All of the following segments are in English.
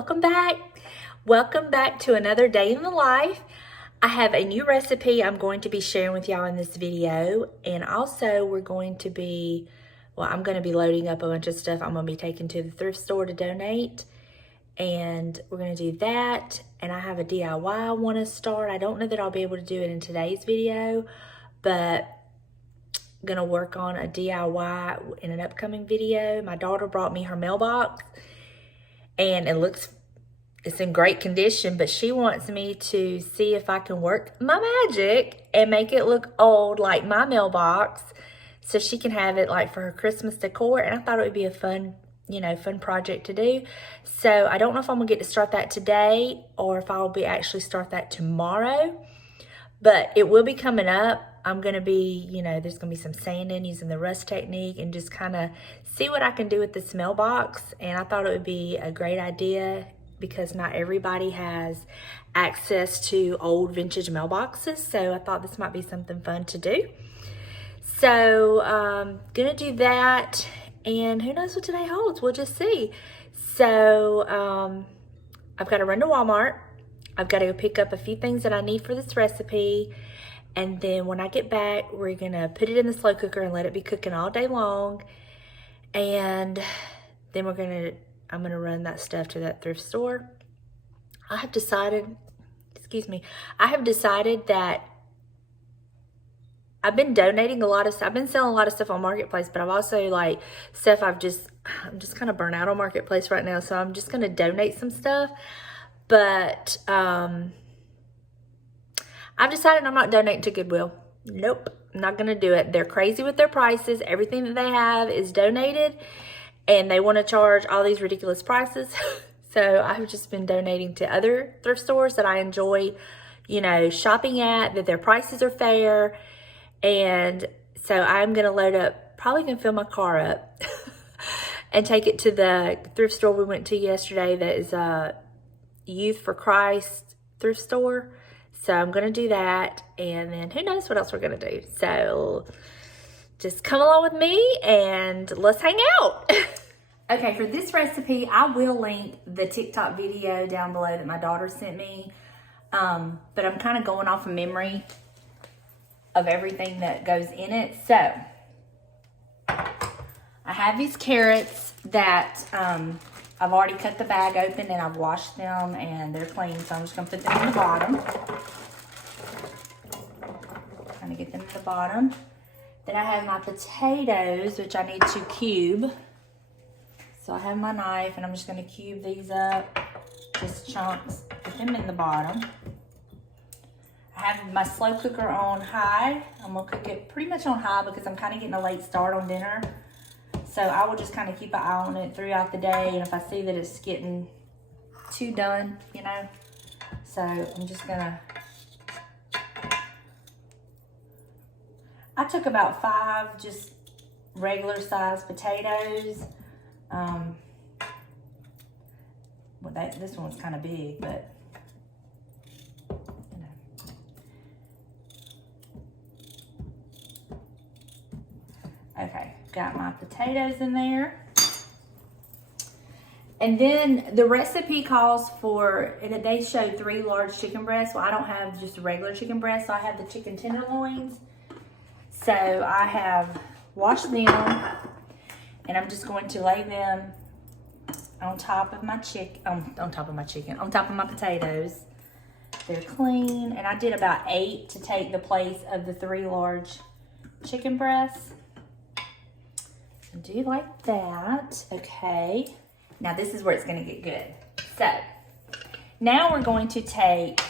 welcome back. Welcome back to another day in the life. I have a new recipe I'm going to be sharing with y'all in this video, and also I'm going to be loading up a bunch of stuff I'm going to be taking to the thrift store to donate, and we're going to do that. And I have a DIY I want to start. I don't know that I'll be able to do it in today's video, but I'm going to work on a DIY in an upcoming video. My daughter brought me her mailbox, and it's in great condition, but she wants me to see if I can work my magic and make it look old like my mailbox, so she can have it like for her Christmas decor. And I thought it would be a fun project to do. So I don't know if I'm gonna get to start that today or if I'll be actually start that tomorrow, but it will be coming up. I'm gonna be, there's gonna be some sanding using the rust technique and just kind of see what I can do with this mailbox. And I thought it would be a great idea because not everybody has access to old vintage mailboxes. So I thought this might be something fun to do. So gonna do that, and who knows what today holds, we'll just see. So I've got to run to Walmart. I've got to go pick up a few things that I need for this recipe. And then when I get back, we're gonna put it in the slow cooker and let it be cooking all day long. And then I'm gonna run that stuff to that thrift store. I have decided that I've been donating a lot of stuff. I've been selling a lot of stuff on Marketplace, but I've also stuff I'm just kind of burnt out on Marketplace right now. So I'm just gonna donate some stuff. But I've decided I'm not donating to Goodwill. Nope, I'm not gonna do it. They're crazy with their prices. Everything that they have is donated, and they want to charge all these ridiculous prices. So I've just been donating to other thrift stores that I enjoy, shopping at, that their prices are fair. And so I'm gonna load up, probably gonna fill my car up and take it to the thrift store we went to yesterday. That is a Youth for Christ thrift store. So I'm gonna do that, and then who knows what else we're gonna do. So just come along with me and let's hang out. Okay, for this recipe, I will link the TikTok video down below that my daughter sent me. But I'm kind of going off of memory of everything that goes in it. So I have these carrots that I've already cut the bag open and I've washed them and they're clean. So I'm just gonna put them in the bottom. Trying to get them at the bottom. Then I have my potatoes, which I need to cube. So I have my knife and I'm just gonna cube these up, just chunks, put them in the bottom. I have my slow cooker on high. I'm gonna cook it pretty much on high because I'm kind of getting a late start on dinner. So I will just kind of keep an eye on it throughout the day, and if I see that it's getting too done, So I'm just gonna, I took about 5 just regular sized potatoes. This one's kind of big, but okay, got my potatoes in there. And then the recipe calls for, they show 3 large chicken breasts. Well, I don't have just a regular chicken breast, so I have the chicken tenderloins. So I have washed them, and I'm just going to lay them on top of my on top of my potatoes. They're clean, and I did about 8 to take the place of the 3 large chicken breasts. Do like that. Okay, now this is where it's gonna get good. So now we're going to take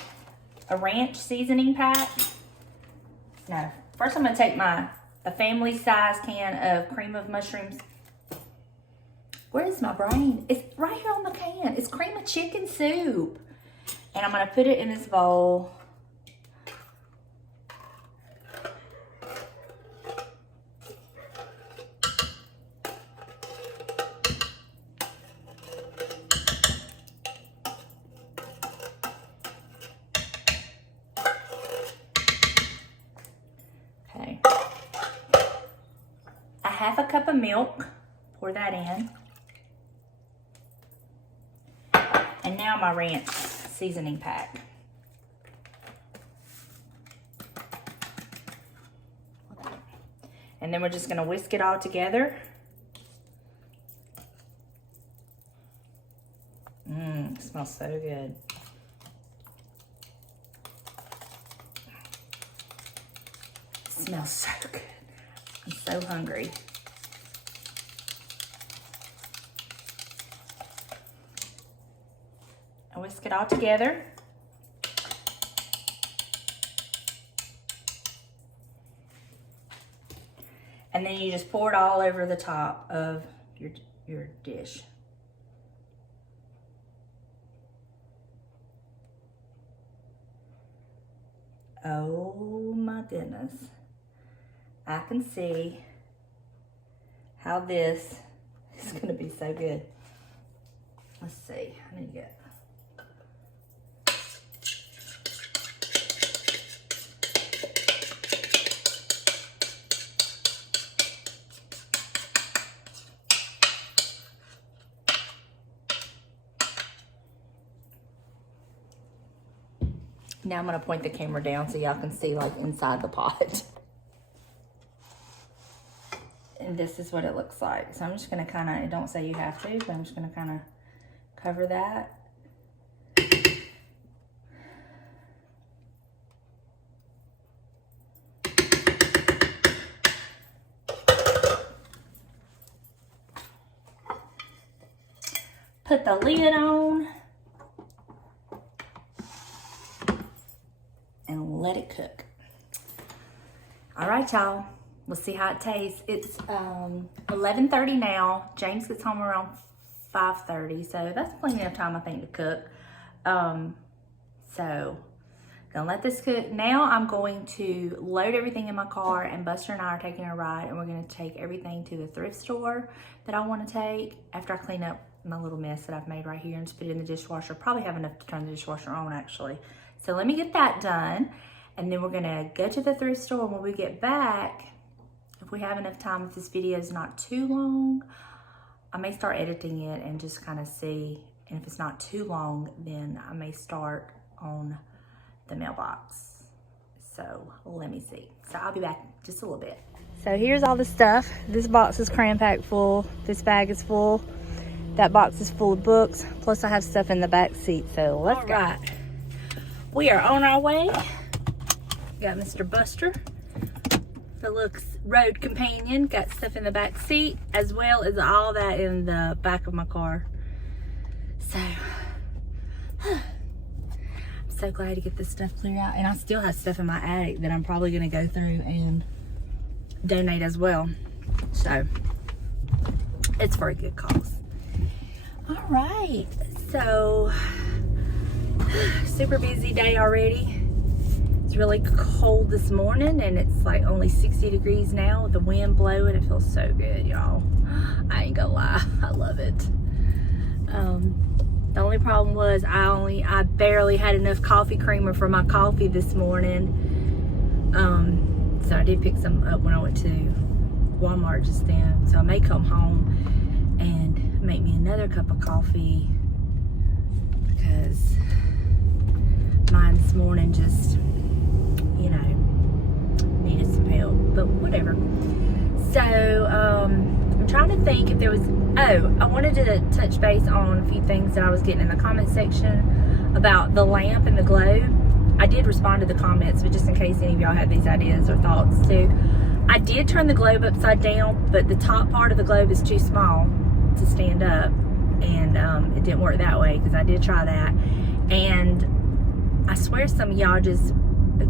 a ranch seasoning pack. No, first I'm gonna take a family size can of cream of mushrooms. Where is my brain? It's right here on the can. It's cream of chicken soup. And I'm gonna put it in this bowl. Okay. A half a cup of milk. Pour that in. now my ranch seasoning pack. And then we're just gonna whisk it all together. It smells so good. It smells so good. I'm so hungry. I whisk it all together. And then you just pour it all over the top of your dish. Oh my goodness. I can see how this is gonna be so good. Let's see, I need to get Now I'm gonna point the camera down so y'all can see like inside the pot. And this is what it looks like. So I'm just gonna kinda, don't say you have to, but I'm just gonna kinda cover that. Put the lid on. And let it cook. All right, y'all. We'll see how it tastes. It's 11:30 now. James gets home around 5:30, so that's plenty of time, I think, to cook. So, gonna let this cook. Now I'm going to load everything in my car, and Buster and I are taking a ride, and we're gonna take everything to the thrift store that I wanna take after I clean up my little mess that I've made right here and just put it in the dishwasher. Probably have enough to turn the dishwasher on, actually. So let me get that done, and then we're gonna go to the thrift store, and when we get back, if we have enough time, if this video is not too long, I may start editing it and just kind of see, and if it's not too long, then I may start on the mailbox. So let me see. So I'll be back just a little bit. So here's all the stuff. This box is cram-packed full. This bag is full. That box is full of books. Plus I have stuff in the back seat, so let's go. All right. We are on our way. Got Mr. Buster, the little road companion. Got stuff in the back seat, as well as all that in the back of my car. So, I'm so glad to get this stuff cleared out. And I still have stuff in my attic that I'm probably gonna go through and donate as well. So, it's for a good cause. All right, so, super busy day already. It's really cold this morning, and it's like only 60 degrees now with the wind blowing. It feels so good, y'all. I ain't gonna lie, I love it. The only problem was I barely had enough coffee creamer for my coffee this morning. So I did pick some up when I went to Walmart just then. So I may come home and make me another cup of coffee, because mine this morning just, you know, needed some help, but whatever. So, I'm trying to think if there was, I wanted to touch base on a few things that I was getting in the comment section about the lamp and the globe. I did respond to the comments, but just in case any of y'all had these ideas or thoughts too. I did turn the globe upside down, but the top part of the globe is too small to stand up, and it didn't work that way, because I did try that. And I swear some of y'all just,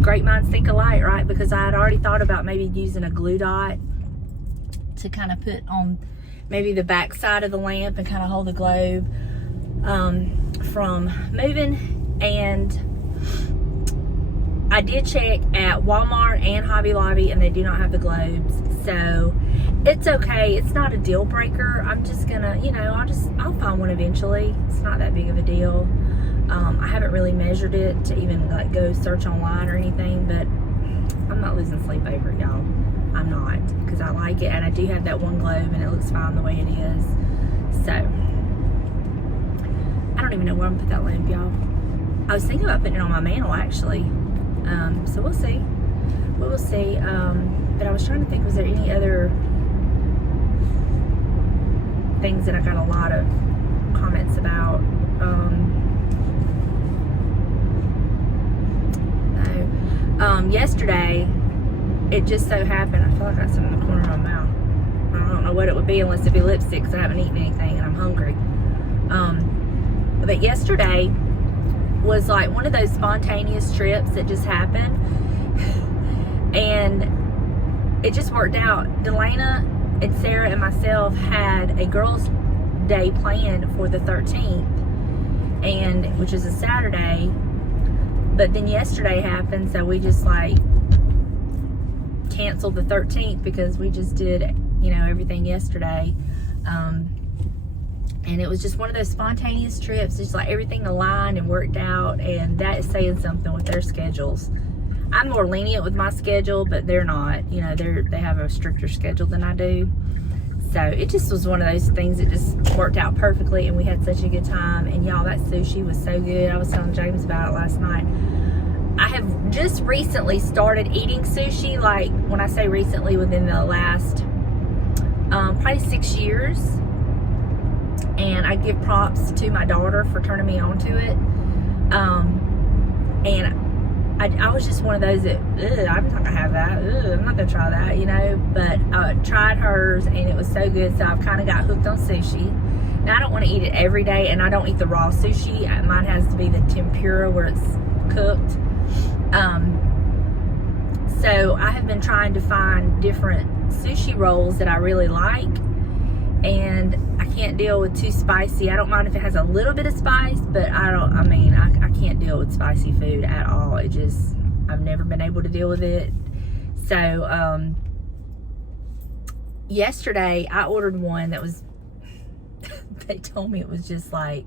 great minds think alike, right? Because I had already thought about maybe using a glue dot to kind of put on maybe the back side of the lamp and kind of hold the globe from moving. And I did check at Walmart and Hobby Lobby, and they do not have the globes. So it's okay. It's not a deal breaker. I'm just gonna, you know, I'll find one eventually. It's not that big of a deal. I haven't really measured it to even like go search online or anything, but I'm not losing sleep over it, y'all. I'm not, because I like it, and I do have that one globe, and it looks fine the way it is. So I don't don't even know where I'm gonna put that lamp, y'all. I was thinking about putting it on my mantle, actually. So we'll see. We will see. But I was trying to think, was there any other things that I got a lot of comments about? No. Yesterday, it just so happened, I feel like I got something in the corner of my mouth. I don't know what it would be unless it be lipstick, because I haven't eaten anything and I'm hungry. But yesterday was like one of those spontaneous trips that just happened. And it just worked out. Delana and Sarah and myself had a girls' day planned for the 13th, and which is a Saturday. But then yesterday happened, so we just like canceled the 13th because we just did, you know, everything yesterday. And it was just one of those spontaneous trips, just like everything aligned and worked out, and that is saying something with their schedules. I'm more lenient with my schedule, but they're not. You know, they have a stricter schedule than I do. So it just was one of those things that just worked out perfectly, and we had such a good time. And y'all, that sushi was so good. I was telling James about it last night. I have just recently started eating sushi. Like, when I say recently, within the last probably 6 years. And I give props to my daughter for turning me on to it. And I was just one of those that, I'm not gonna have that. I'm not gonna try that, you know. But I tried hers, and it was so good. So I've kind of got hooked on sushi. Now, I don't want to eat it every day, and I don't eat the raw sushi. Mine has to be the tempura where it's cooked. So I have been trying to find different sushi rolls that I really like, and I can't deal with too spicy. I don't mind if it has a little bit of spice, but I can't deal with spicy food at all. I've never been able to deal with it. So, yesterday I ordered one that was, they told me it was just like,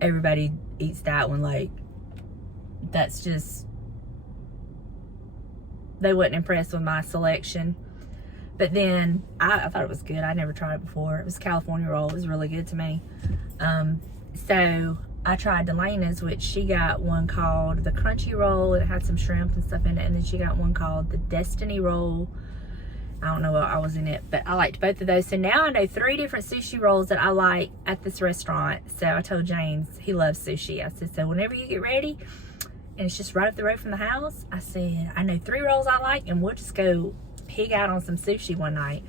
everybody eats that one. Like, that's just, they wasn't impressed with my selection. But then I thought it was good. I never tried it before. It was a California roll. It was really good to me. So I tried Delana's, which she got one called the Crunchy Roll. It had some shrimp and stuff in it. And then she got one called the Destiny Roll. I don't know what I was in it, but I liked both of those. So now I know 3 different sushi rolls that I like at this restaurant. So I told James, he loves sushi. I said, so whenever you get ready, and it's just right up the road from the house, I said, I know 3 rolls I like, and we'll just go pig out on some sushi one night.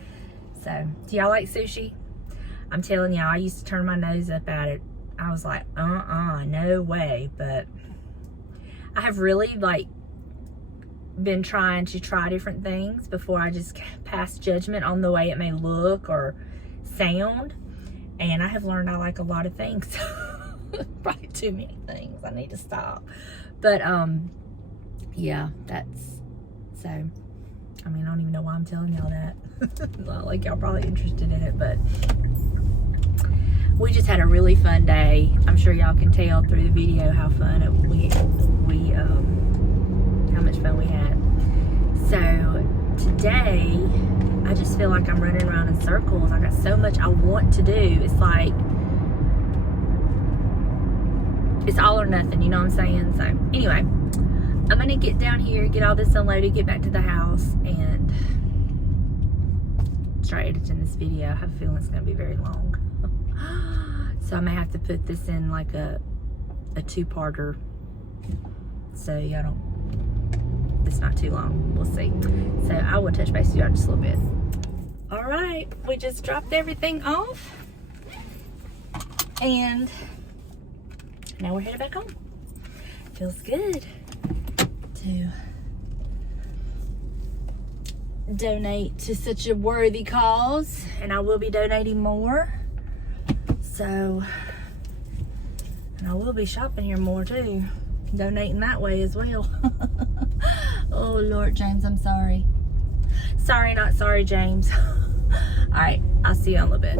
So, do y'all like sushi? I'm telling y'all, I used to turn my nose up at it. I was like, no way. But I have really, like, been trying to try different things before I just pass judgment on the way it may look or sound. And I have learned I like a lot of things. Probably too many things. I need to stop. But, yeah, that's, so, I mean, I don't even know why I'm telling y'all that. Not like y'all probably interested in it, but we just had a really fun day. I'm sure y'all can tell through the video how fun how much fun we had. So today, I just feel like I'm running around in circles. I got so much I want to do. It's like, it's all or nothing, you know what I'm saying? So anyway, I'm gonna get down here, get all this unloaded, get back to the house, and start editing this video. I have a feeling it's gonna be very long. So I may have to put this in like a 2-parter, so y'all don't, it's not too long. We'll see. So I will touch base with y'all just a little bit. All right, we just dropped everything off, and now we're headed back home. Feels good to donate to such a worthy cause, and I will be donating more. So, and I will be shopping here more too, donating that way as well. Oh Lord, James, I'm sorry. Sorry, not sorry, James. All right, I'll see you in a little bit.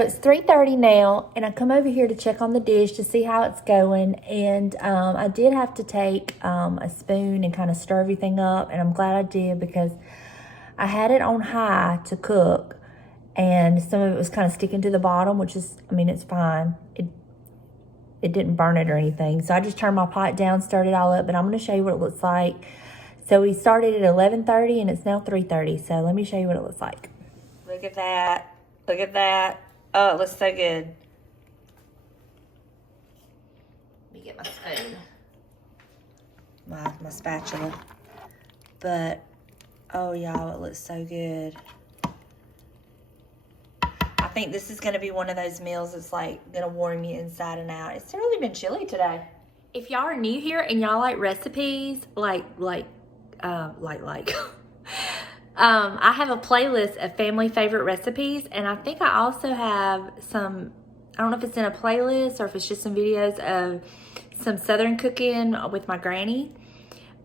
So it's 3:30 now, and I come over here to check on the dish to see how it's going. And I did have to take a spoon and kind of stir everything up, and I'm glad I did because I had it on high to cook, and some of it was kind of sticking to the bottom, which is, I mean, it's fine. It didn't burn it or anything. So I just turned my pot down, stirred it all up, but I'm going to show you what it looks like. So we started at 11:30, and it's now 3:30. So let me show you what it looks like. Look at that. Look at that. Oh, it looks so good. Let me get my spoon. My spatula. But, oh, y'all, it looks so good. I think this is going to be one of those meals that's, like, going to warm you inside and out. It's really been chilly today. If y'all are new here and y'all like recipes, I have a playlist of family favorite recipes, and I think I also have some, I don't know if it's in a playlist or if it's just some videos of some Southern cooking with my granny,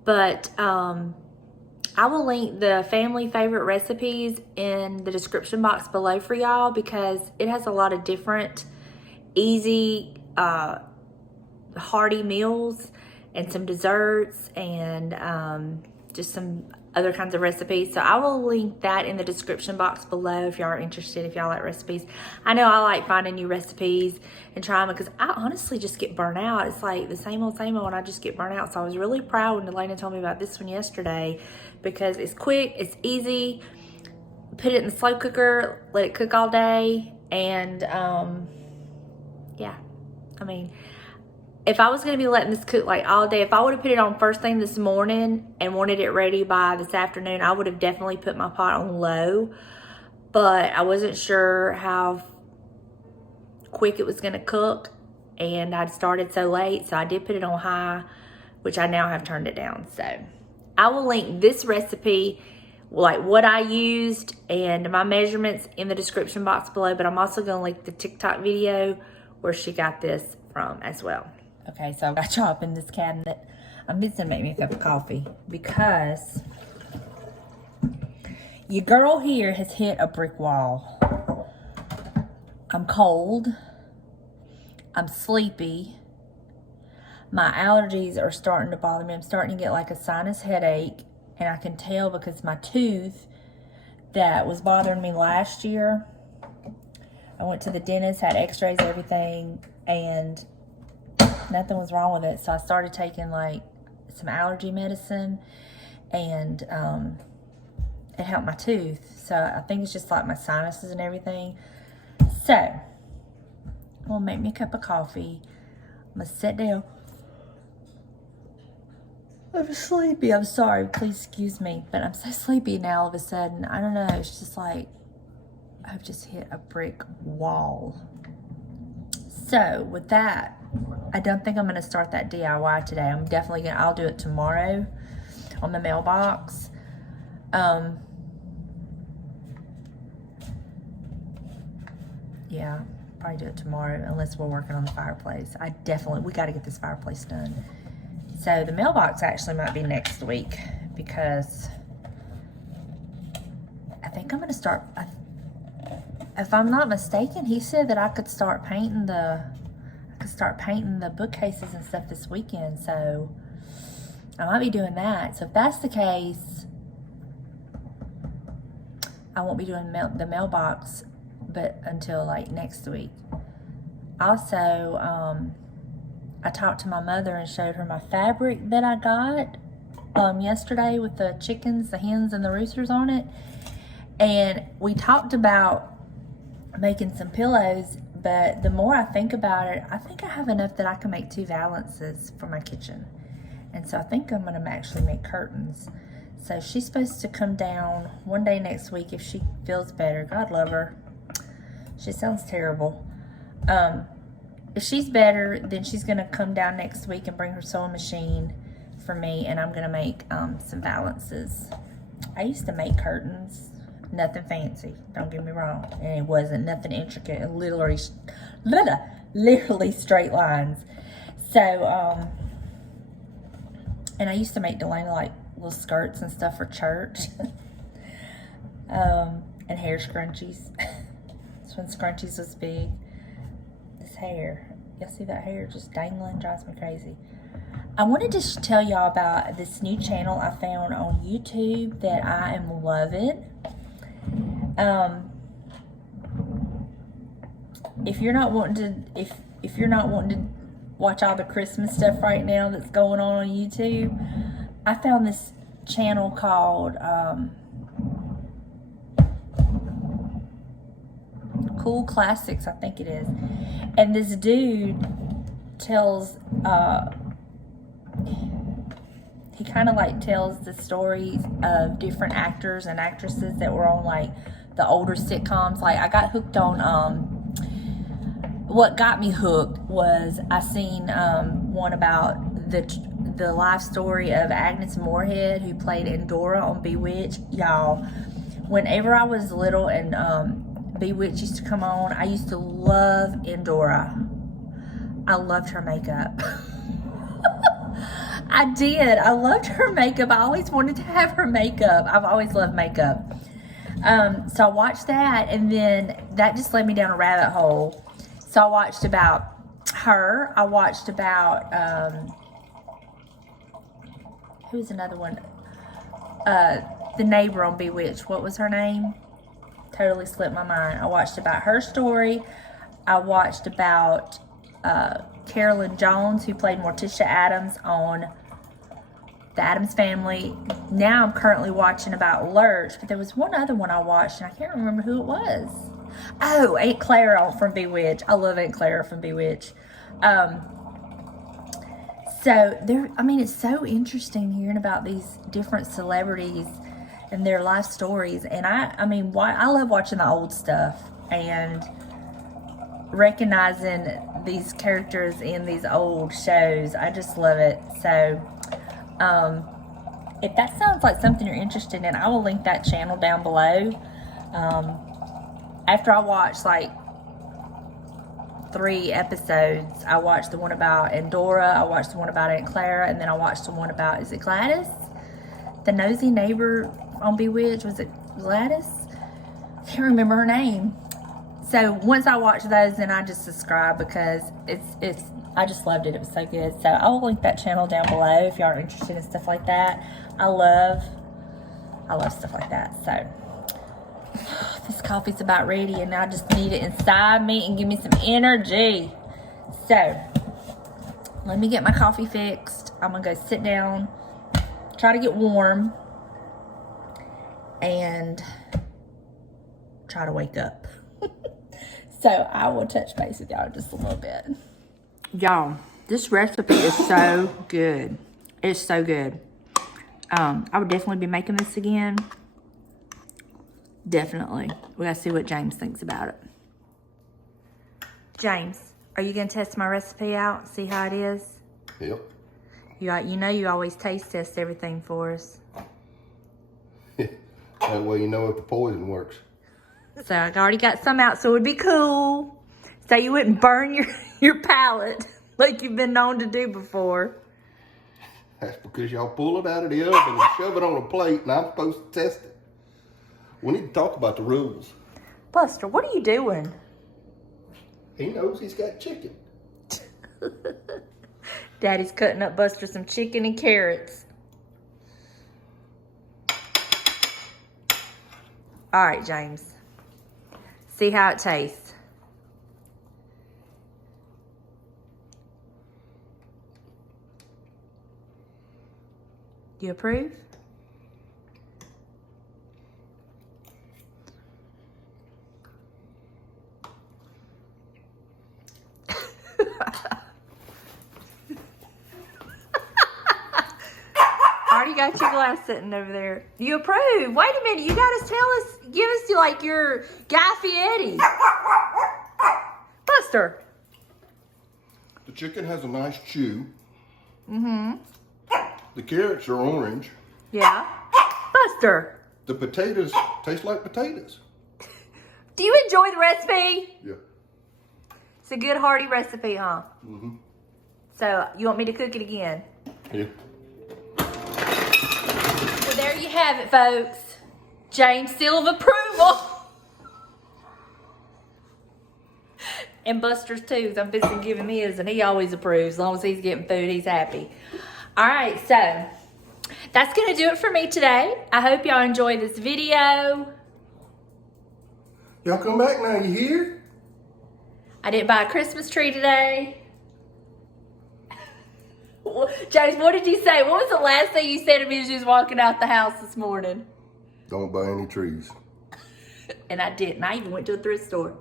but I will link the family favorite recipes in the description box below for y'all because it has a lot of different easy, hearty meals and some desserts and just some other kinds of recipes. So I will link that in the description box below if y'all are interested, if y'all like recipes. I know I like finding new recipes and trying them because I honestly just get burnt out. It's like the same old, and I just get burnt out. So I was really proud when Elena told me about this one yesterday because it's quick, it's easy. Put it in the slow cooker, let it cook all day, and yeah, I mean, if I was going to be letting this cook like all day, if I would have put it on first thing this morning and wanted it ready by this afternoon, I would have definitely put my pot on low. But I wasn't sure how quick it was going to cook, and I'd started so late, so I did put it on high, which I now have turned it down. So I will link this recipe, like what I used and my measurements, in the description box below, but I'm also going to link the TikTok video where she got this from as well. Okay, so I got y'all up in this cabinet. I'm just gonna make me a cup of coffee because your girl here has hit a brick wall. I'm cold. I'm sleepy. My allergies are starting to bother me. I'm starting to get like a sinus headache, and I can tell because my tooth that was bothering me last year, I went to the dentist, had x-rays, everything, and nothing was wrong with it. So I started taking like some allergy medicine, and it helped my tooth. So I think it's just like my sinuses and everything. So I'm gonna make me a cup of coffee. I'm gonna sit down. I'm sleepy. I'm sorry. Please excuse me. But I'm so sleepy now all of a sudden. I don't know. It's just like I've just hit a brick wall. So with that, I don't think I'm going to start that DIY today. I'm definitely going to, I'll do it tomorrow on the mailbox. Yeah, probably do it tomorrow unless we're working on the fireplace. We got to get this fireplace done. So the mailbox actually might be next week because I think I'm going to start, if I'm not mistaken, he said that I could start painting the bookcases and stuff this weekend, so I might be doing that. So if that's the case, I won't be doing the mailbox but until like next week. Also, I talked to my mother and showed her my fabric that I got yesterday with the chickens, the hens, and the roosters on it, and we talked about making some pillows. But the more I think about it, I think I have enough that I can make 2 valances for my kitchen. And so I think I'm going to actually make curtains. So she's supposed to come down one day next week if she feels better. God love her. She sounds terrible. If she's better, then she's going to come down next week and bring her sewing machine for me. And I'm going to make some valances. I used to make curtains. Nothing fancy, don't get me wrong, and it wasn't nothing intricate. It literally straight lines. So and I used to make Delana like little skirts and stuff for church, and hair scrunchies. That's That's when scrunchies was big. This hair. Y'all see that hair just dangling? Drives me crazy. I wanted to tell y'all about this new channel I found on YouTube that I am loving. If you're not wanting to watch all the Christmas stuff right now that's going on YouTube, I found this channel called Cool Classics, I think it is. And this dude tells he kind of like tells the stories of different actors and actresses that were on like the older sitcoms. Like I got hooked on what got me hooked was I seen one about the life story of Agnes Moorehead, who played Endora on Bewitched. Y'all, whenever I was little and Bewitched used to come on, I used to love Endora. I loved her makeup. I did. I loved her makeup. I always wanted to have her makeup. I've always loved makeup. So I watched that, and then that just led me down a rabbit hole. So I watched about her. I watched about, who was another one? The neighbor on Bewitched. What was her name? Totally slipped my mind. I watched about her story. I watched about Carolyn Jones, who played Morticia Addams on The Addams Family. Now I'm currently watching about Lurch, but there was one other one I watched, and I can't remember who it was. Oh, Aunt Clara from Bewitched. I love Aunt Clara from Bewitched. So there, I mean, it's so interesting hearing about these different celebrities and their life stories. And I mean, I love watching the old stuff and recognizing these characters in these old shows. I just love it. So if that sounds like something you're interested in, I will link that channel down below. After I watched like 3 episodes, I watched the one about Endora, I watched the one about Aunt Clara, and then I watched the one about, is it Gladys? The nosy neighbor on Bewitched, was it Gladys? I can't remember her name. So once I watched those, then I just subscribed because it's I just loved it. It was so good. So I will link that channel down below if y'all are interested in stuff like that. I love stuff like that. So this coffee's about ready, and I just need it inside me and give me some energy. So let me get my coffee fixed. I'm gonna go sit down, try to get warm, and try to wake up. So I will touch base with y'all in just a little bit. Y'all, this recipe is so good. It's so good. I would definitely be making this again. Definitely. We gotta see what James thinks about it. James, are you gonna test my recipe out? See how it is? Yep. You know you always taste test everything for us. That way you know if the poison works. So I already got some out, so it would be cool. So you wouldn't burn your palate like you've been known to do before. That's because y'all pull it out of the oven and shove it on a plate, and I'm supposed to test it. We need to talk about the rules. Buster, what are you doing? He knows he's got chicken. Daddy's cutting up Buster some chicken and carrots. All right, James. See how it tastes. You approve? Already got your glass sitting over there. You approve? Wait a minute. You gotta give us like your Guy Fieri. Buster. The chicken has a nice chew. Mm-hmm. The carrots are orange. Yeah. Buster. The potatoes taste like potatoes. Do you enjoy the recipe? Yeah. It's a good hearty recipe, huh? Mm-hmm. So, you want me to cook it again? Yeah. Well, there you have it, folks. James' seal of approval. And Buster's too, 'cause I'm fixing to give him his, and he always approves. As long as he's getting food, he's happy. All right, so that's going to do it for me today. I hope y'all enjoyed this video. Y'all come back now, you hear? I didn't buy a Christmas tree today. James, what did you say? What was the last thing you said to me as you was walking out the house this morning? Don't buy any trees. And I didn't. I even went to a thrift store.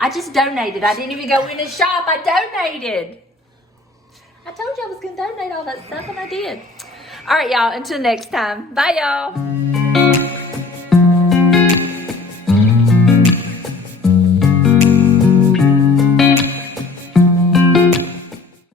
I just donated. I didn't even go in and shop. I donated. I told you I was going to donate all that stuff, and I did. All right, y'all. Until next time. Bye, y'all.